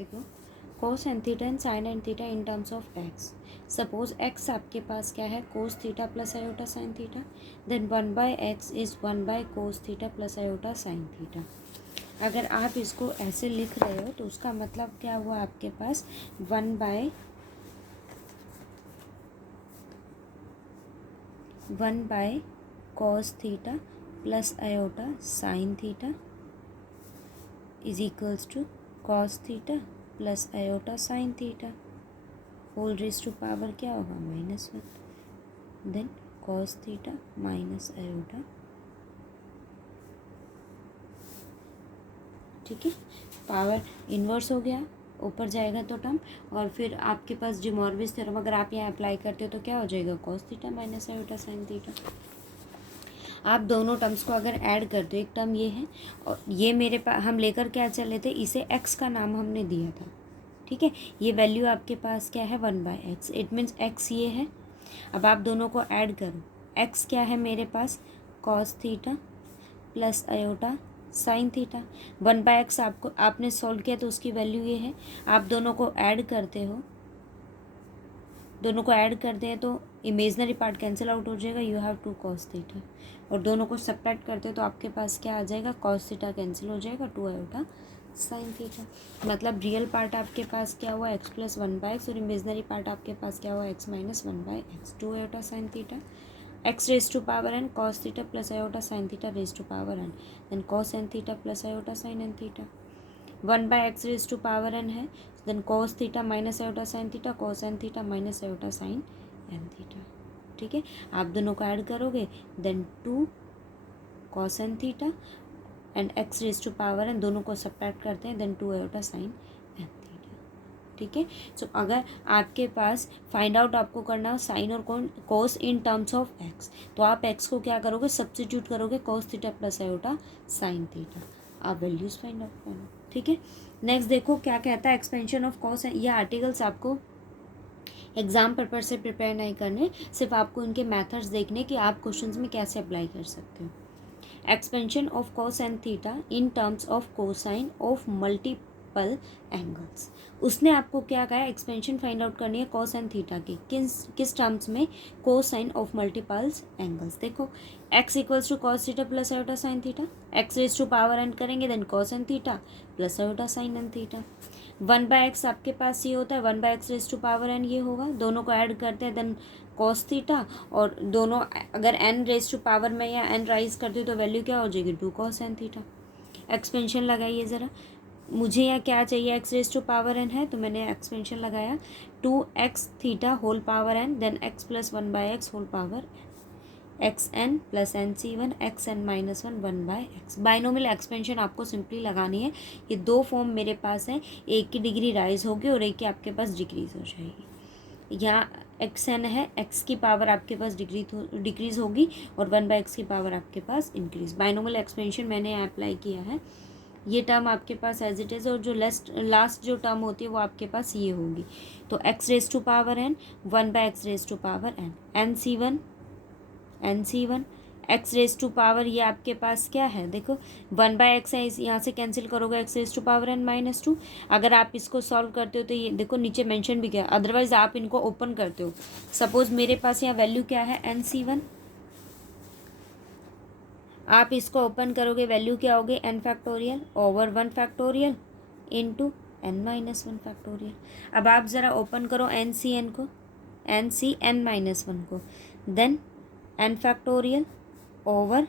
देखो cos n theta and sin n theta in terms of x. Suppose x आपके पास क्या है, cos theta plus iota sin theta, then 1/x is 1/cos theta plus iota sin theta. अगर आप इसको ऐसे लिख रहे हो तो उसका मतलब क्या हुआ आपके पास 1/cos theta plus iota sin theta is equals to cos theta plus iota sin theta whole raise to power क्या होगा -1. Then cos theta minus iota. ठीक है, पावर इन्वर्स हो गया, ऊपर जाएगा तो टर्म, और फिर आपके पास de Morvis थ्योरम अगर आप यहाँ अप्लाई करते हो तो क्या हो जाएगा cos theta minus iota sin theta. आप दोनों टर्म्स को अगर ऐड कर दो, एक टर्म ये है और ये मेरे पास हम लेकर क्या चले थे, इसे x का नाम हमने दिया था. ठीक है, ये वैल्यू आपके पास क्या है 1/x. इट मीन्स x ये है. अब आप दोनों को ऐड करो, x क्या है मेरे पास cos theta plus iota sin theta. 1/x आपको आपने सॉल्व किया तो उसकी वैल्यू ये है. आप दोनों को ऐड करते हो, दोनों को ऐड करते हैं तो इमेजनरी पार्ट कैंसिल आउट हो जाएगा, यू हैव 2 cos थीटा. और दोनों को सब्ट्रैक्ट करते हो तो आपके पास क्या आ जाएगा, cos थीटा कैंसिल हो जाएगा, 2 आयोटा sin थीटा. मतलब रियल पार्ट आपके पास क्या हुआ x प्लस 1/x और इमेजनरी पार्ट आपके पास क्या हुआ x minus 1/x. 2 iota sin theta x raise to power n cos theta plus iota sin theta raise to power n. Then cos n theta plus iota sin n theta. 1/x raise to power n है, then cos theta minus iota sin theta cos n theta minus iota sin n theta. ठीक है, आप दोनों को add करोगे then 2 cos n theta and x raise to power n, दोनों को subtract करते हैं then 2 iota sin n theta. ठीक है, सो अगर आपके पास फाइंड आउट आपको करना हो साइन और cos in terms of x, तो आप x को क्या करोगे, सब्स्टिट्यूट करोगे cos theta plus iota sin theta. आप वैल्यूज फाइंड आउट करना. ठीक है, नेक्स्ट देखो क्या कहता है एक्सपेंशन ऑफ कॉस. ये आर्टिकल्स आपको एग्जाम पर्पज से प्रिपेयर नहीं करने, सिर्फ आपको इनके मेथड्स देखने कि आप क्वेश्चंस में कैसे अप्लाई कर सकते हो. Expansion of cos and theta in terms of cosine of multiple angles. उसने आपको क्या कहा है, एक्सपेंशन फाइंड आउट करनी है कॉस एंड थीटा की किस टर्म्स में, कोसाइन ऑफ मल्टीपल्स एंगल्स. देखो x इक्वल्स टू cos theta plus iota sine theta, x raise to power n करेंगे then cos n theta plus iota sine n theta. 1/x आपके पास ये होता है, 1/x raise to power n ये होगा, दोनों को ऐड करते हैं देन कॉस थीटा, और दोनों अगर n रेज टू पावर में या n राइज करते हो तो वैल्यू क्या हो जाएगी 2 cos n थीटा. एक्सपेंशन लगाइए ज़रा, मुझे यहाँ क्या चाहिए, x raise to power n है तो मैंने एक्सपेंशन लगाया 2x theta whole power n then x plus 1/x whole power x n plus n सी one x n minus 1/x. Binomial expansion आपको सिंपली लगानी है. ये दो फॉर्म मेरे पास है, एक की डिग्री राइज होगी और एक की आपके पास डिक्रीज हो जाएगी. यहाँ एक्स एन है, एक्स की पावर आपके पास डिक्रीज होगी और 1/x की पावर आपके पास इंक्रीज. बाइनोमियल एक्सपेंशन मैंने यहाँ अप्लाई किया है. ये टर्म आपके पास एज इट इज़, और जो लास्ट जो टर्म होती है वो आपके पास ये होगी. तो x raise to power n 1/x raise to power n, n C one x raise to power ये आपके पास क्या है, देखो 1/x है, यहाँ से कैंसिल करोगे x raise to power n minus 2. अगर आप इसको सॉल्व करते हो तो ये देखो नीचे मेंशन भी किया, अदरवाइज आप इनको ओपन करते हो. सपोज मेरे पास यहाँ वैल्यू क्या है n(c1), आप इसको ओपन करोगे वैल्यू क्या होगी n factorial over 1 factorial into n minus 1 factorial. अब आप ज़रा ओपन करो n(c(n) को, n(c(n माइनस 1) को, then n factorial over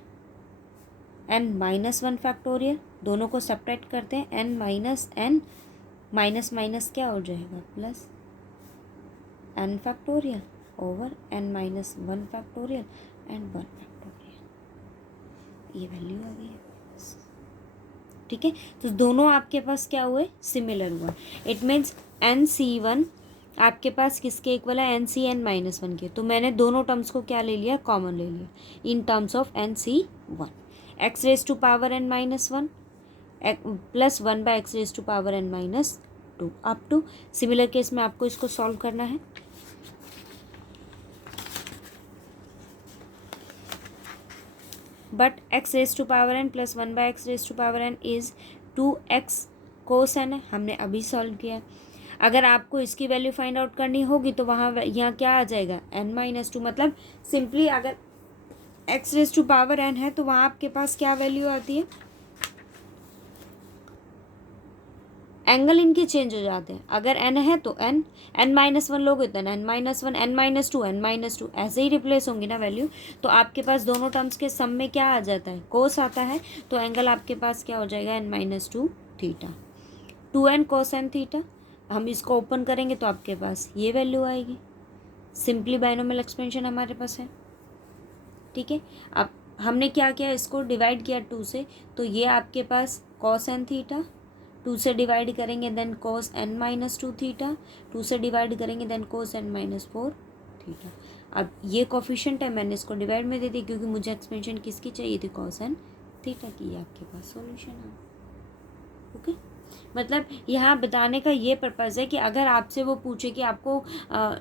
n minus 1 factorial, दोनों को सब्ट्रैक्ट करते हैं n minus n minus minus क्या हो जाएगा plus n factorial over n minus 1 factorial and 1 factorial. ये वैल्यू आ गई है. ठीक है, तो दोनों आपके पास क्या हुए, सिमिलर हुआ. इट मीन्स n(c1) आपके पास किसके इक्वल है, n(c(n माइनस 1) के. तो मैंने दोनों टर्म्स को क्या ले लिया, कॉमन ले लिया in terms of n(c1). x raise to power n minus 1 plus 1/x raise to power n minus 2 up to. Similar case में आपको इसको सॉल्व करना है. But x raise to power n plus 1/x raise to power n is 2x cos n है, हमने अभी solve किया। अगर आपको इसकी वैल्यू फाइंड आउट करनी होगी तो वहाँ यहाँ क्या आ जाएगा, n-2, मतलब सिंपली अगर x⁻n है तो वहाँ आपके पास क्या वैल्यू आती है, एंगल इनके चेंज हो जाते हैं। अगर n है तो n-1 लोगे तो n-1, n-2, n-2 ऐसे ही रिप्लेस होंगी ना वैल्यू। तो आपके पास दोनों टर्म्स के सम में क्या आ जाता है, कोस आता है, तो एंगल आपके पास क्या हो जाएगा, n-2 theta, 2n cos n theta. हम इसको ओपन करेंगे तो आपके पास ये वैल्यू आएगी। सिंपली बाइनोमियल एक्सपेंशन हमारे पास है, ठीक है। अब हमने क्या किया, इसको डिवाइड किया 2 से, तो ये आपके पास cos n थीटा, 2 से डिवाइड करेंगे देन cos n-2 थीटा, 2 से डिवाइड करेंगे देन cos n-4 थीटा। अब ये कोफिशिएंट है, मैंने इसको डिवाइड में दे दी क्योंकि मुझे एक्सपेंशन किसकी चाहिए थी, cos n थीटा की। ये आपके पास सॉल्यूशन है। ओके, मतलब यहाँ बताने का ये पर्पज़ है कि अगर आपसे वो पूछे कि आपको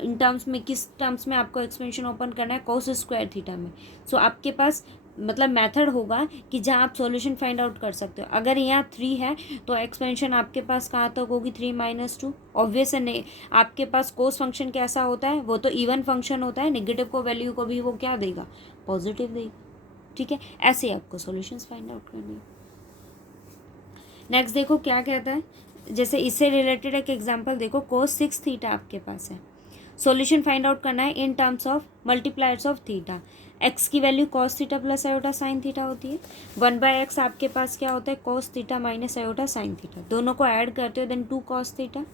इन टर्म्स में किस टर्म्स में आपको एक्सपेंशन ओपन करना है, cos स्क्वायर थीटा में, सो आपके पास मतलब मेथड होगा कि जहाँ आप सॉल्यूशन फाइंड आउट कर सकते हो। अगर यहाँ 3 है तो एक्सपेंशन आपके पास कहाँ तक होगी, 3-2। ऑब्वियस है, नहीं आपके पास कोस फंक्शन कैसा होता है, वो तो इवन फंक्शन होता है, नेगेटिव को वैल्यू को भी वो क्या देगा, पॉजिटिव देगा, ठीक है। ऐसे ही आपको सॉल्यूशंस फाइंड आउट करनी है। नेक्स्ट देखो क्या कहता है, जैसे इससे रिलेटेड एक एग्जांपल देखो, cos 6 थीटा आपके पास है, सॉल्यूशन फाइंड आउट करना है in terms of multipliers of theta. x की value cos theta plus iota sine theta होती है, 1/x आपके पास क्या होता है, cos theta minus iota sine theta, दोनों को ऐड करते हो then 2 cos theta,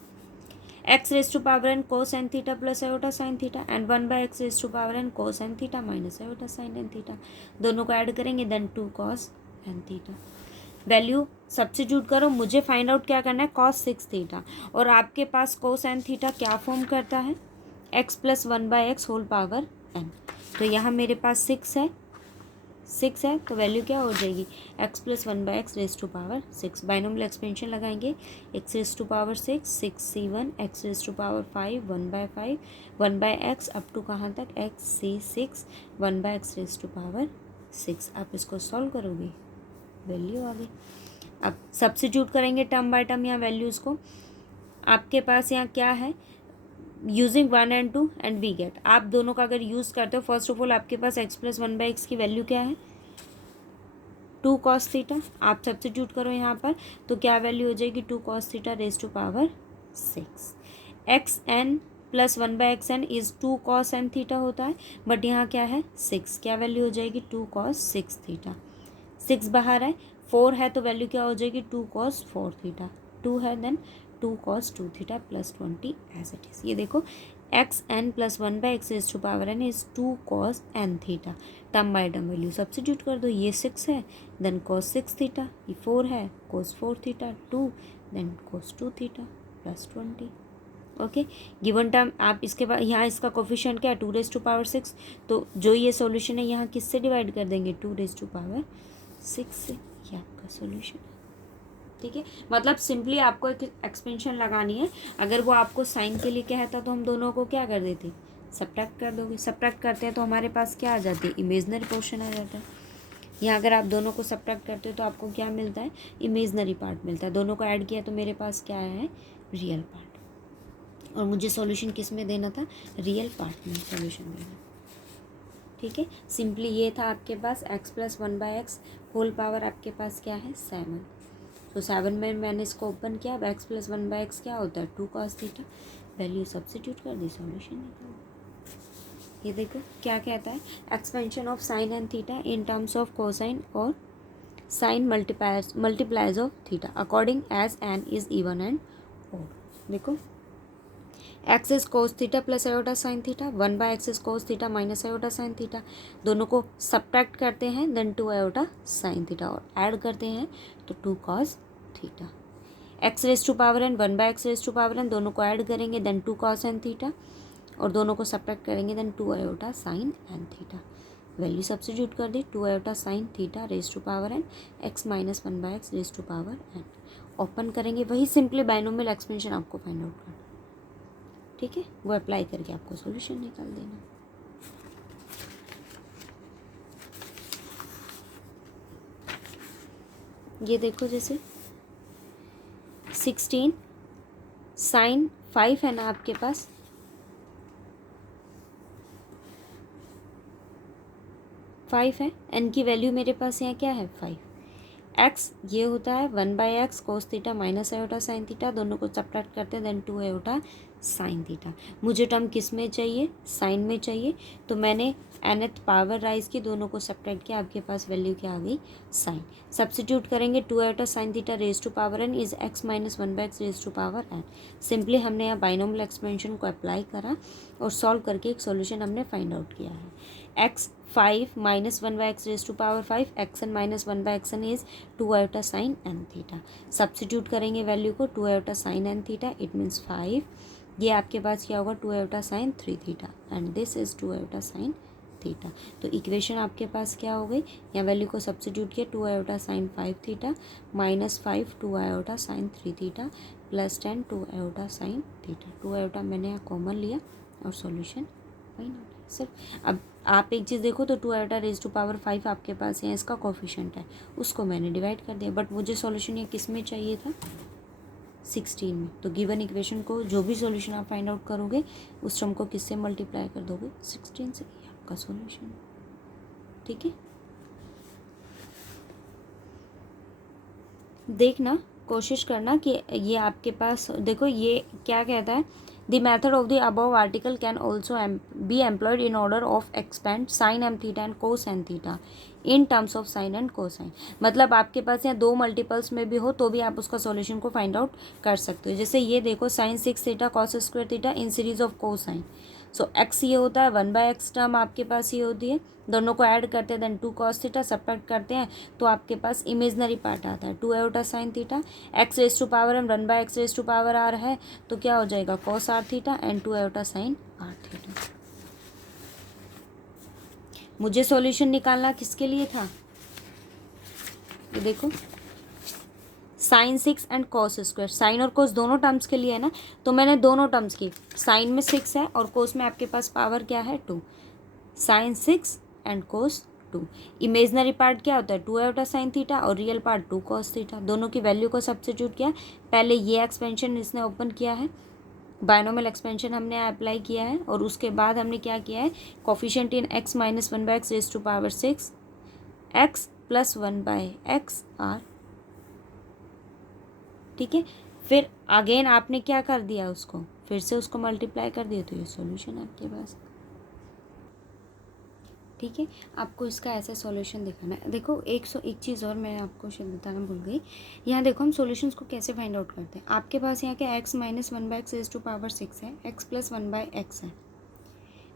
x⁻n cos n theta plus iota sine theta and 1/x⁻n cos n theta minus iota sine n theta, दोनों को ऐड करेंगे देन 2 cos n थीटा। वैल्यू substitute करो, मुझे फाइंड आउट क्या करना है, cos 6 थीटा, और आपके पास cos n थीटा क्या फॉर्म करता है, x plus 1/x whole power n। तो यहाँ मेरे पास 6 है तो वैल्यू क्या हो जाएगी, x plus 1/x raise to power 6। Binomial expansion लगाएंगे, x raise to power 6, 6c1, x raise to power 5, 1/5, 1/x up to कहाँ तक, x से 6, 1/x रेज टू पावर 6। आप इसको सॉल्व करोगे, वैल्यू आ गई। अब सब्स्टिट्यूट करेंगे टर्म बाय टर्म यहाँ वैल्यूज़ को। आपके पास यहाँ क्या है, using 1 and 2 and we get, आप दोनों का अगर यूज़ करते हो, फर्स्ट ऑफ ऑल आपके पास x प्लस 1/x की वैल्यू क्या है, 2 cos थीटा। आप सब्स्टिट्यूट करो यहाँ पर तो क्या वैल्यू हो जाएगी, 2 cos theta raise to power 6। X n plus 1/xn is 2 cos n theta होता है, बट यहाँ क्या है 6, क्या वैल्यू हो जाएगी, 2 cos 6 थीटा। 6 बाहर है, 4 है तो वैल्यू क्या हो जाएगी, 2 cos 4 थीटा, 2 है then 2 cos 2 theta plus 20 as it is. ये देखो x n plus 1/x raise to power n is 2 cos n theta. Term by term value substitute कर दो, ये 6 है देन cos 6 थीटा, ये 4 है cos 4 theta, 2 then cos 2 theta plus 20। Okay, given term आप इसके बाद यहाँ इसका कोफिशिएंट क्या है, 2 रेज टू पावर 6, तो जो ये सॉल्यूशन है यहाँ किससे डिवाइड कर देंगे, 2 रेज टू पावर 6 से, ये आपका सॉल्यूशन है, ठीक है। मतलब सिंपली आपको एक एक्सपेंशन लगानी है, अगर वो आपको साइन के लिए कहता तो हम दोनों को क्या कर देते, सब्ट्रैक्ट कर दोगे। सब्ट्रैक्ट करते हैं तो हमारे पास क्या आ जाती है, इमेजनरी पोर्शन आ जाता है। यहाँ अगर आप दोनों को सब्ट्रैक्ट करते हो तो आपको क्या मिलता है, इमेजनरी पार्ट मिलता है। दोनों को ऐड किया तो मेरे पास क्या है, रियल पार्ट, और मुझे सॉल्यूशन किस में देना था, रियल पार्ट में सॉल्यूशन देना, ठीक है। सिंपली ये था आपके पास x plus 1/x whole power आपके पास क्या है 7, तो 7 में मैंने इसको ओपन किया। अब x प्लस 1/x क्या होता है, 2 cos थीटा, वैल्यू सब्स्टिट्यूट कर दी, सॉल्यूशन निकाल। ये देखो क्या कहता है, expansion of sine and theta in terms of cosine और sine multipliers of theta according as n is even and odd. देखो x is cos theta plus iota sine theta, 1/x is cos theta minus iota sine theta, दोनों को subtract करते हैं then 2 iota sine theta, और add करते हैं तो 2 cos theta. X raise to power n, 1/x raise to power N, दोनों को ऐड करेंगे देन 2 cos n थीटा, और दोनों को सब्ट्रैक्ट करेंगे then 2 iota sine n theta. वैल्यू सब्स्टिट्यूट कर दी, 2 iota sine theta raise to power n, x minus 1/x raise to power n. Open करेंगे, वही सिंपली बाइनोमियल एक्सपेंशन आपको फाइंड आउट करना, ठीक है, वो अप्लाई करके आपको सॉल्यूशन निकाल देना। ये देखो जैसे 16 साइन 5 है ना आपके पास, फाइव है, एन की वैल्यू मेरे पास यहाँ क्या है 5। एक्स ये होता है 1/x कोस theta minus iota sine theta, दोनों को सब्ट्रैक्ट करते हैं देन 2 आयोटा साइन थीटा। मुझे टर्म किस में चाहिए, साइन में चाहिए, तो मैंने nth पावर राइज की, दोनों को सब्ट्रैक्ट किया, आपके पास वैल्यू क्या आ गई साइन। सब्स्टिट्यूट करेंगे 2 iota sine theta raise to power n is x minus 1/x raise to power n। Simply हमने यहाँ बाइनोमियल एक्सपेंशन को अप्लाई करा और सॉल्व करके एक सॉल्यूशन हमने फाइंड आउट किया है। x 5 minus 1/x raise to power 5, xn minus 1/xn is 2 iota sine n theta. Substitute करेंगे वैल्यू को 2 iota sine n theta, it means 5, ये आपके पास क्या होगा 2 iota sine 3 theta and this is 2 iota sine theta. तो equation आपके पास क्या हो गई, यहाँ वैल्यू को सब्स्टिट्यूट किया 2 iota sign 5 theta minus 5 2 iota sine 3 theta plus 10 2 iota sine theta. 2 iota मैंने यहाँ कॉमन लिया और सॉल्यूशन फाइंड आउट। सिर्फ अब आप एक चीज़ देखो तो 2 आयोटा रेज टू पावर 5 आपके पास है, इसका कोफिशिएंट है, उसको मैंने डिवाइड कर दिया, बट मुझे सॉल्यूशन ये किस में चाहिए था 16 में। तो गिवन इक्वेशन को जो भी सॉल्यूशन आप फाइंड आउट करोगे उस टर्म को किससे मल्टीप्लाई कर दोगे 16 से, ये आपका सॉल्यूशन। ठीक है, देखना कोशिश करना कि ये आपके पास देखो ये क्या कहता है, the method of the above article can also be employed in order of expand sine m theta and cos n theta in terms of sine and cosine. मतलब आपके पास यहाँ 2 मल्टीपल्स में भी हो तो भी आप उसका सॉल्यूशन को फाइंड आउट कर सकते हो। जैसे ये देखो sine 6 theta cos square theta in series of cosine, so x ये होता है 1/x टर्म आपके पास ये होती है, दोनों को ऐड करते हैं देन 2 cos थीटा सब्ट्रैक्ट करते हैं तो आपके पास इमेजनरी पार्ट आता है 2 iota sine theta, x raise to power m 1/x raise to power r है तो क्या हो जाएगा cos r theta and 2 iota sine r theta. मुझे सॉल्यूशन निकालना किसके लिए था, ये देखो sine 6 and cos square, sine और कोस दोनों टर्म्स के लिए है ना, तो मैंने दोनों टर्म्स की, साइन में 6 है और कोस में आपके पास पावर क्या है 2, sine 6 and cos 2। Imaginary part क्या होता है 2 आयोटा साइन थीटा और रियल पार्ट 2 कॉस थीटा, दोनों की वैल्यू को सब्स्टिट्यूट किया। पहले ये एक्सपेंशन इसने ओपन किया है, बायनोमियल एक्सपेंशन हमने अप्लाई किया है और उसके बाद हमने क्या किया है coefficient in x minus 1/x raise to power 6 x plus 1/x r। ठीक है, फिर अगेन आपने क्या कर दिया उसको फिर से उसको मल्टीप्लाई कर दिया तो ये सॉल्यूशन आपके पास। ठीक है, आपको इसका ऐसा सॉल्यूशन दिखाना है। देखो एक चीज़ और मैं आपको शायद बताना भूल गई, यहाँ देखो हम सॉल्यूशंस को कैसे फाइंड आउट करते हैं। आपके पास यहाँ क्या x minus 1/x raise to power 6 है, x प्लस 1/x है।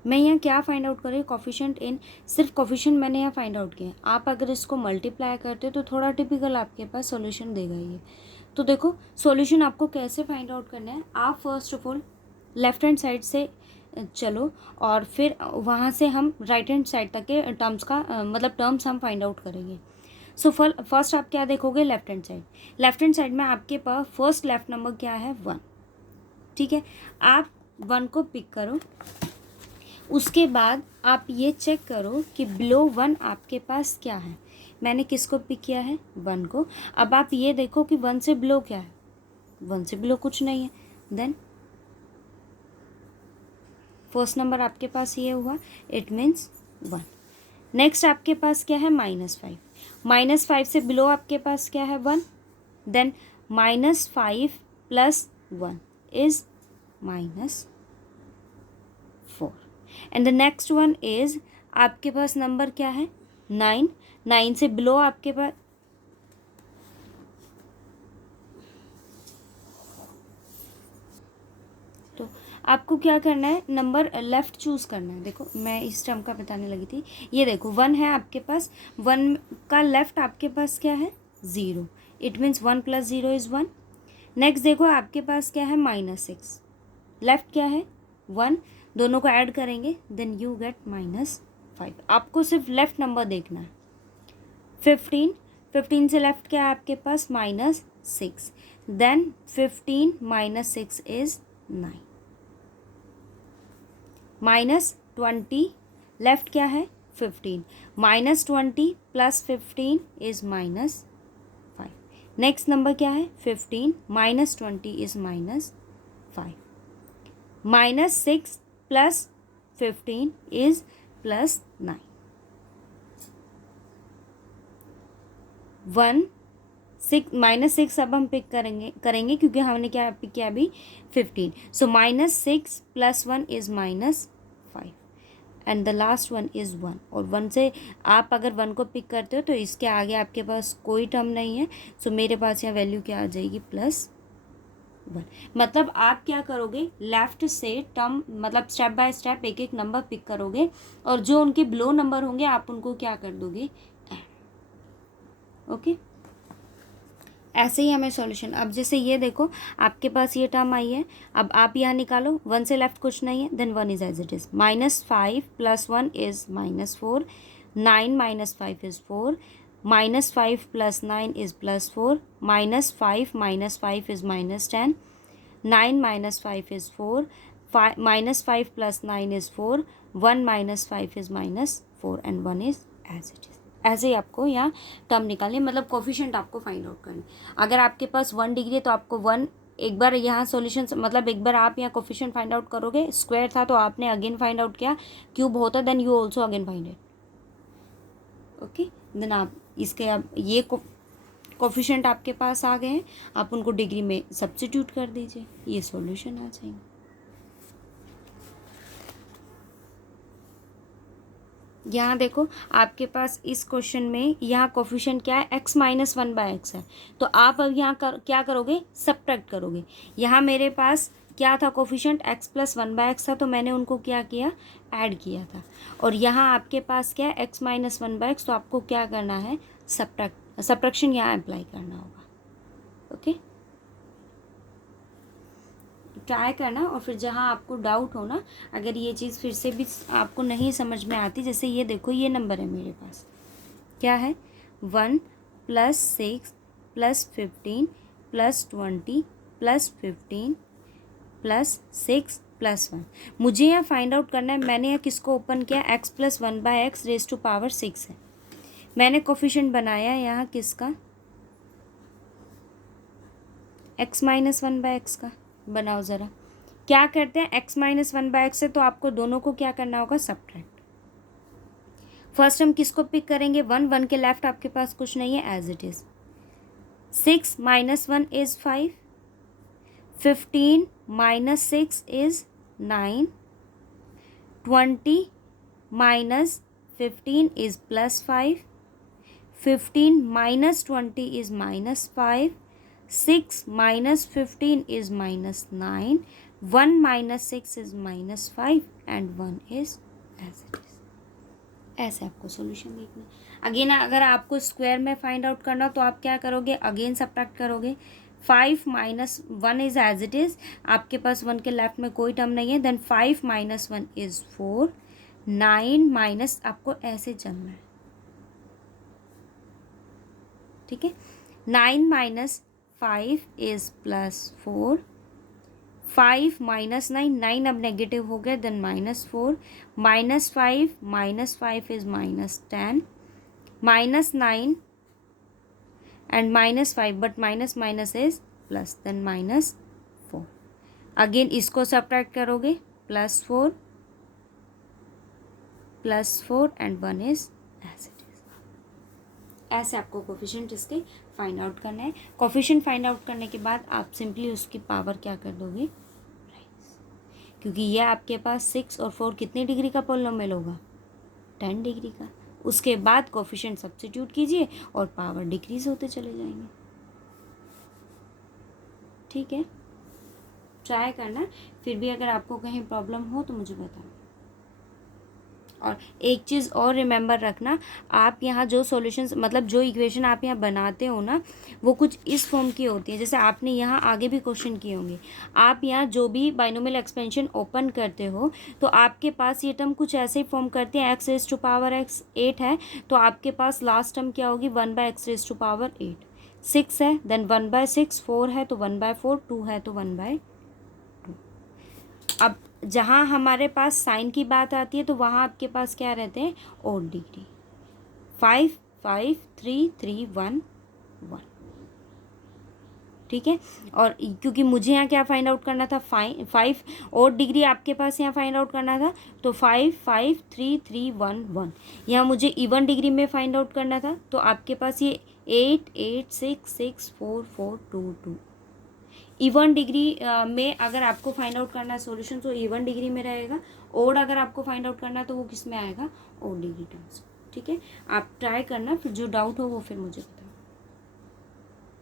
मैं यहाँ क्या फाइंड आउट कर रही हूँ कोफिशिएंट इन, सिर्फ कोफिशिएंट मैंने यहाँ फाइंड आउट किया। आप अगर इसको मल्टीप्लाई करते हो तो थोड़ा टिपिकल आपके पास सॉल्यूशन देगा ये। तो देखो सॉल्यूशन आपको कैसे फाइंड आउट करना है, आप first of all left hand side से चलो और फिर वहाँ से हम राइट हैंड साइड तक के टर्म्स का मतलब टर्म्स हम फाइंड आउट करेंगे। सो फर्स्ट आप क्या देखोगे left hand side, left hand side में आपके पास फर्स्ट लेफ्ट नंबर क्या है 1। ठीक है, आप 1 को पिक करो, उसके बाद आप ये चेक करो कि बिलो 1 आपके पास क्या है। मैंने किसको पिक किया है 1 को। अब आप ये देखो कि 1 से बिलो क्या है, 1 से बिलो कुछ नहीं है, देन फर्स्ट नंबर आपके पास ये हुआ, इट मीन्स 1। नेक्स्ट आपके पास क्या है -5, -5 से बिलो आपके पास क्या है 1, then -5 plus 1 is -4 and the next one is आपके पास नंबर क्या है 9, 9 से बिलो आपके पास तो आपको क्या करना है नंबर लेफ्ट चूज़ करना है। देखो मैं इस टर्म का बताने लगी थी, ये देखो 1 है आपके पास, 1 का लेफ्ट आपके पास क्या है 0, it means 1 plus 0 is 1। Next देखो आपके पास क्या है -6, लेफ्ट क्या है 1, दोनों को ऐड करेंगे देन यू गेट -5। आपको सिर्फ लेफ्ट नंबर देखना है। 15 से लेफ्ट क्या है आपके पास -6, देन 15 - 6 इज़ 9, -20 लेफ्ट क्या है 15, -20 प्लस 15 इज -5। नेक्स्ट नंबर क्या है 15 माइनस 20 इज -5, -6 प्लस 15 इज +9, 6 अब हम पिक करेंगे क्योंकि हमने क्या पिक किया अभी 15. सो -6 + 1 is -5 and the last one is 1. और 1 से आप अगर 1 को पिक करते हो तो इसके आगे आपके पास कोई टर्म नहीं है. सो मेरे पास यहाँ वैल्यू क्या आ जाएगी +1. मतलब आप क्या करोगे लेफ्ट से टर्म मतलब स्टेप बाय स्टेप एक एक नंबर पिक करोगे और जो उनके बिलो नंबर होंगे आप उनको क्या कर दोगे ओके. ऐसे ही हमें सॉल्यूशन. अब जैसे ये देखो आपके पास ये टर्म आई है, अब आप यहाँ निकालो 1 से लेफ्ट कुछ नहीं है, then 1 is as it is. -5 + 1 is -4, 9 - 5 is 4, -5 + 9 is +4, -5 - 5 is -10, 9 - 5 is 4, -5 + 9 is 4, 1 - 5 is -4 and 1 is as it is. ऐसे ही आपको यहाँ टर्म निकालनी, मतलब कोफिशिएंट आपको फाइंड आउट करनी. अगर आपके पास 1 डिग्री है तो आपको 1 एक बार यहाँ सॉल्यूशन मतलब एक बार आप यहाँ कोफिशिएंट फाइंड आउट करोगे. स्क्वायर था तो आपने अगेन फाइंड आउट किया, क्यूब होता then you also again find it. Okay then आप इसके अब ये कोफिशिएंट आपके पास आ गए हैं, आप उनको डिग्री में सब्स्टिट्यूट कर दीजिए, ये सॉल्यूशन आ जाएंगे. यहाँ देखो आपके पास इस क्वेश्चन में यहाँ कोफिशिएंट क्या है x - 1/x है. तो आप अब यहाँ क्या करोगे सब्ट्रैक्ट करोगे. यहाँ मेरे पास क्या था कोफिशिएंट x + 1/x था तो मैंने उनको क्या किया ऐड किया था. और यहाँ आपके पास क्या है x - 1/x, तो आपको क्या करना है सब्ट्रैक्शन यहाँ अप्लाई करना होगा. ओके ट्राई करना. और फिर जहाँ आपको डाउट हो ना, अगर ये चीज़ फिर से भी आपको नहीं समझ में आती, जैसे ये देखो ये नंबर है मेरे पास क्या है 1 + 6 + 15 + 20 + 15 + 6 + 1. मुझे यहाँ फाइंड आउट करना है. मैंने यहाँ किसको ओपन किया x + 1/x raised to power 6 है. मैंने कोफिशिएंट बनाया यहाँ किसका x - 1/x का. बनाओ ज़रा क्या करते हैं x - 1/x से, तो आपको दोनों को क्या करना होगा सब्ट्रैक्ट. फर्स्ट हम किसको पिक करेंगे 1 के लेफ्ट आपके पास कुछ नहीं है as it is. 6 - 1 is 5, 15 - 6 is 9, 20 - 15 is +5, 15 - 20 is -5, 6 - 15 is -9, 1 - 6 is -5 and 1 is as it is. ऐसे आपको सॉल्यूशन देखना. अगेन अगर आपको स्क्वायर में फाइंड आउट करना तो आप क्या करोगे अगेन सब्ट्रैक्ट करोगे. 5 - 1 इज एज इट इज. आपके पास 1 के लेफ्ट में कोई टर्म नहीं है. देन 5 - 1 इज 4, 9 माइनस आपको ऐसे चलना है. ठीक है 9 - 5 is +4, 5 - 9, 9 अब नेगेटिव हो गया then -4, -5 - 5 is -10, -9 and -5 but minus is plus then -4. Again इसको सब्ट्रैक्ट करोगे +4 and 1 is as it is. ऐसे आपको कोफिशिएंट इसके फाइंड आउट करना है. कोफिशिएंट फाइंड आउट करने के बाद आप सिंपली उसकी पावर क्या कर दोगे क्योंकि ये आपके पास 6 और 4 कितने डिग्री का पॉलिनोमियल होगा 10 डिग्री का. उसके बाद कोफिशिएंट सब्स्टिट्यूट कीजिए और पावर डिक्रीज होते चले जाएंगे. ठीक है ट्राई करना. फिर भी अगर आपको कहीं प्रॉब्लम हो तो मुझे बताना. और एक चीज़ और रिमेंबर रखना, आप यहाँ जो सॉल्यूशंस मतलब जो इक्वेशन आप यहाँ बनाते हो ना वो कुछ इस फॉर्म की होती है. जैसे आपने यहाँ आगे भी क्वेश्चन किए होंगे. आप यहाँ जो भी बाइनोमियल एक्सपेंशन ओपन करते हो तो आपके पास ये टर्म कुछ ऐसे ही फॉर्म करते हैं. x⁻x 8 है तो आपके पास लास्ट टर्म क्या होगी 1/x⁻8. 6 है देन 1/6, 4 है तो 1/4, 2 है तो 1/2. अब जहाँ हमारे पास साइन की बात आती है तो वहाँ आपके पास क्या रहते हैं ओड डिग्री. 5 5 3 3 1 1. ठीक है। और क्योंकि मुझे यहाँ क्या फाइंड आउट करना था, 5 और डिग्री आपके पास यहाँ फाइंड आउट करना था, तो 5 5 3 3 1 1 यहाँ मुझे इवन डिग्री में फाइंड आउट करना था, तो आपके पास ये 8 8 6 6 4 4 2 2 इवन डिग्री में अगर आपको फाइंड आउट करना है सॉल्यूशन तो इवन डिग्री में रहेगा। और अगर आपको फाइंड आउट करना है तो वो किस में आएगा, और डिग्री टर्म्स। ठीक है, आप ट्राई करना, फिर जो डाउट हो वो फिर मुझे बताना।